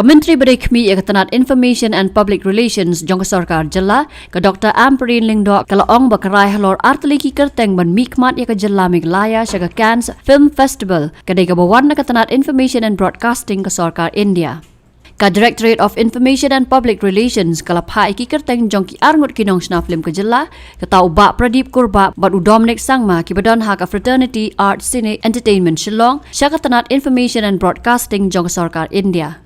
Kementeri Berikmi Ketenat Information and Public Relations Jong Sarkar Jella ke Dr Ampareen Lingdo kalaong bakarai halor artliki kerteng ban mikmat ya ke Jella Meghalaya syaga Cannes Film Festival kedai ke bawarna Ketenat Information and Broadcasting ke Sarkar India. Ka Directorate of Information and Public Relations kala phai ki kerteng jong ki arngut kinong sna film ke Jella ke tau ba Pradeep Kurba bat Dominic Sangma ki badon ha ka Fraternity Art Cine Entertainment Shillong syaga Ketenat Information and Broadcasting jong Sarkar India.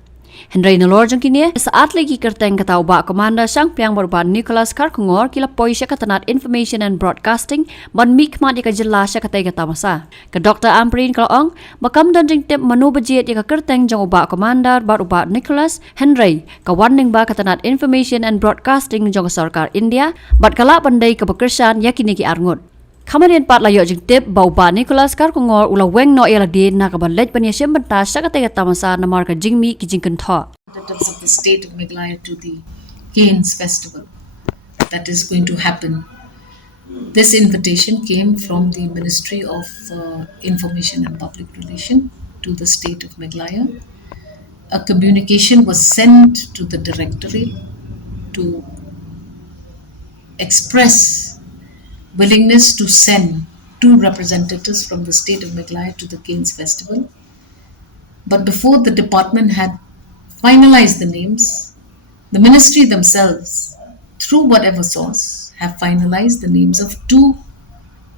Henry Nalor jong kini saat lagi kerteng katau ba komanda sang piang berubah Nicholas Kyrwoh kila poi sya Ketenat Information and Broadcasting ban mikmat ya Jella sya katai kata masa. Ke Dr Ampareen kalaong bakam dan jingtip menu jied ya kerteng jong ubah komanda berubah Nicholas Henry kawan ning ba Ketenat Information and Broadcasting jong Sarkar India bat kala pandai kebekersan yakini ki arngut. Kemudian pat layo jingtip bau ba Nicholas Kyrwoh ula weng no yala din na kabalej paniasyam benta sya katai kata masa na marka jingmi ki jingken tho. Representatives of the state of Meghalaya to the Cannes Festival that is going to happen. This invitation came from the Ministry of Information and Public Relations to the state of Meghalaya. A communication was sent to the Directorate to express willingness to send 2 representatives from the state of Meghalaya to the Cannes Festival. But before the department had finalized the names, the ministry themselves, through whatever source, have finalized the names of 2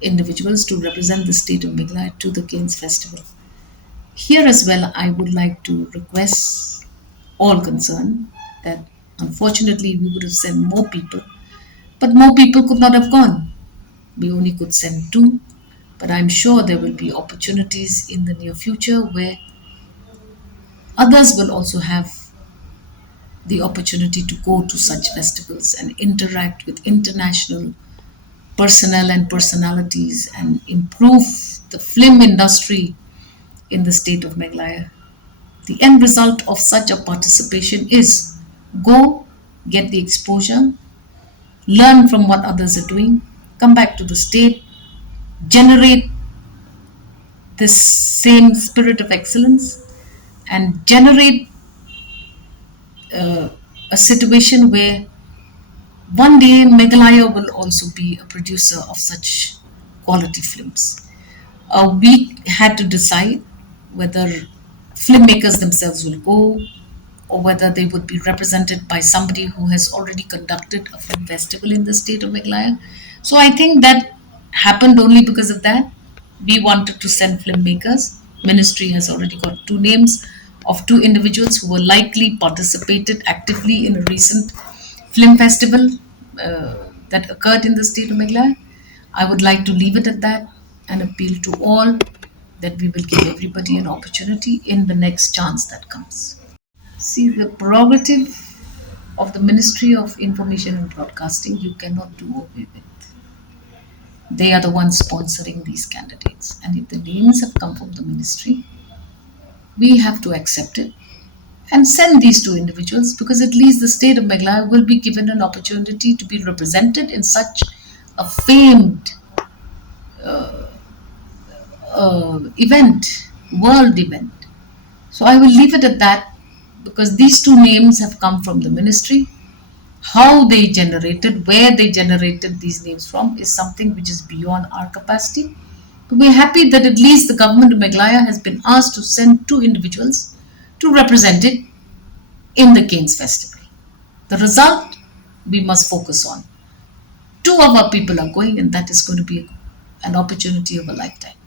individuals to represent the state of Meghalaya to the Cannes Festival. Here as well, I would like to request all concerned that unfortunately we would have sent more people, but more people could not have gone. We only could send 2, but I'm sure there will be opportunities in the near future where others will also have the opportunity to go to such festivals and interact with international personnel and personalities and improve the film industry in the state of Meghalaya. The end result of such a participation is go, get the exposure, learn from what others are doing, come back to the state, generate this same spirit of excellence and generate a situation where one day Meghalaya will also be a producer of such quality films. We had to decide whether filmmakers themselves will go or whether they would be represented by somebody who has already conducted a film festival in the state of Meghalaya. So I think that happened only because of that. We wanted to send filmmakers. Ministry has already got 2 names of 2 individuals who were likely participated actively in a recent film festival that occurred in the state of Meghalaya. I would like to leave it at that and appeal to all that we will give everybody an opportunity in the next chance that comes. See, the prerogative of the Ministry of Information and Broadcasting, you cannot do away with. They are the ones sponsoring these candidates. And if the names have come from the ministry, we have to accept it and send these 2 individuals because at least the state of Meghalaya will be given an opportunity to be represented in such a famed event, world event. So I will leave it at that because these 2 names have come from the ministry. How they generated, where they generated these names from is something which is beyond our capacity. But we're happy that at least the government of Meghalaya has been asked to send 2 individuals to represent it in the Cannes Festival. The result we must focus on. 2 of our people are going and that is going to be an opportunity of a lifetime.